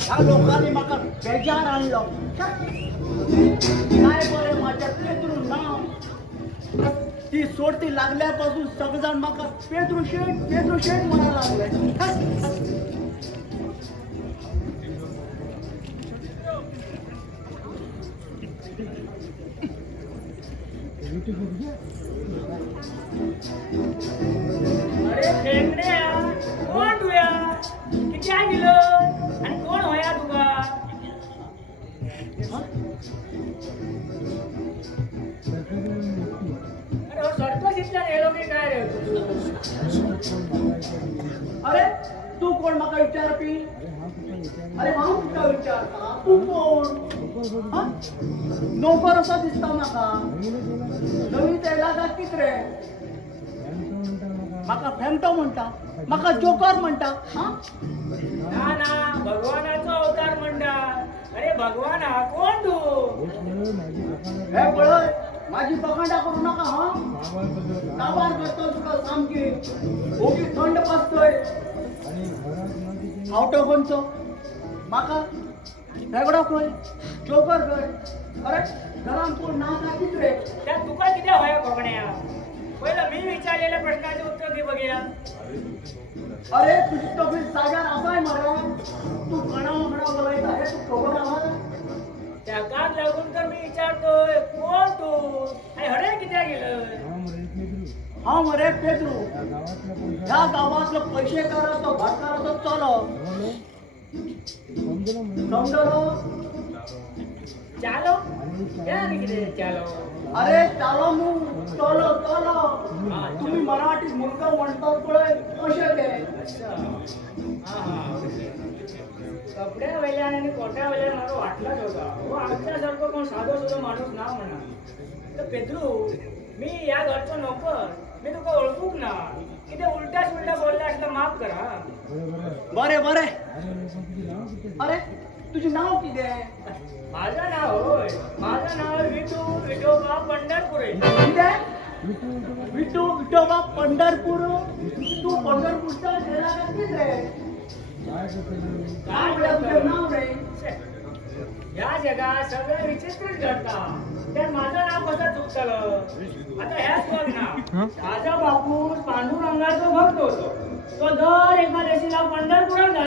ह्या लोकांनी माका बेजार आणलो. काय बरं माझ्या पेद्रू नाव ती सोडती लागल्यापासून सगळेजण माका पेद्रू शेठ म्हणा लागले. अरे खेकड्या कोण तुया किती आहे गेलं आणि कोण होया तुका अरे हो सडतो शिकला गेलो की काय रे अरे तू कोण माका विचारपी? अरे हा तुका विचारता तू कोण? हा? नोकर असा दिसता माका. नवी त्याला का कितरे माका फेमटो म्हणता, माका जोकर म्हणता. हा ना ना भगवानाचा अवतार म्हणतात. अरे भगवान हा कोण तू हे पळय माझी पकांडा करू नका. हा काबार करतो तुका सामकी ओगी थंड बसतोय. आवटो कोणचो माका वेगळो खंय जोकर खंय. अरे घरान कोण ना ना कितरे त्या तुका किती होया कोकण्या पहिलं मी विचारलेल्या प्रश्नाचे उत्तर दे बघूया. अरे तुझी तब्येत जाग्यार असाय मरे. तू गणा बोलायचा हे तू खबर आहा. त्याकाच लागून तर मी विचारतोय कोण तू आणि हडे किती गेलं. हा मरे पेद्रू ह्या गावातलं पैसे करायचं भाटकाराचं चलो समजलो. चालो क्या किती चालो. अरे चालो मू चलो चलो. तुम्ही मराठीत मुलगा म्हणतात पळय कसे ते. कपड्या वेल्याने आणि कोट्या वेल्याने मला वाटलाच होता हो आमच्यासारखं कोण साधं सुद्धा माणूस ना म्हणा. तर पेद्रू मी या घरचा नोकर मी तुका ओळखूक ना. किती उलट्या सुलट्या बोलल्या असलं माफ करा. बरे बरे. अरे तुझे नाव किती आहे? माझं नाव होय माझं नाव विठू विठोबा पंढरपुरे. किती आहे? विठू विठोबा पंढरपूर. तू पंढरपूरचा गेला का किती काय तुझं नाव रे? या जगात सगळं विचित्रच घडतात त्यात माझं नाव कसं चुकतलं. आता ह्याच बघ ना माझा बापू पांडुरंगाचा भक्त होतो. तो दर एका दिवशीला पंढरपुरात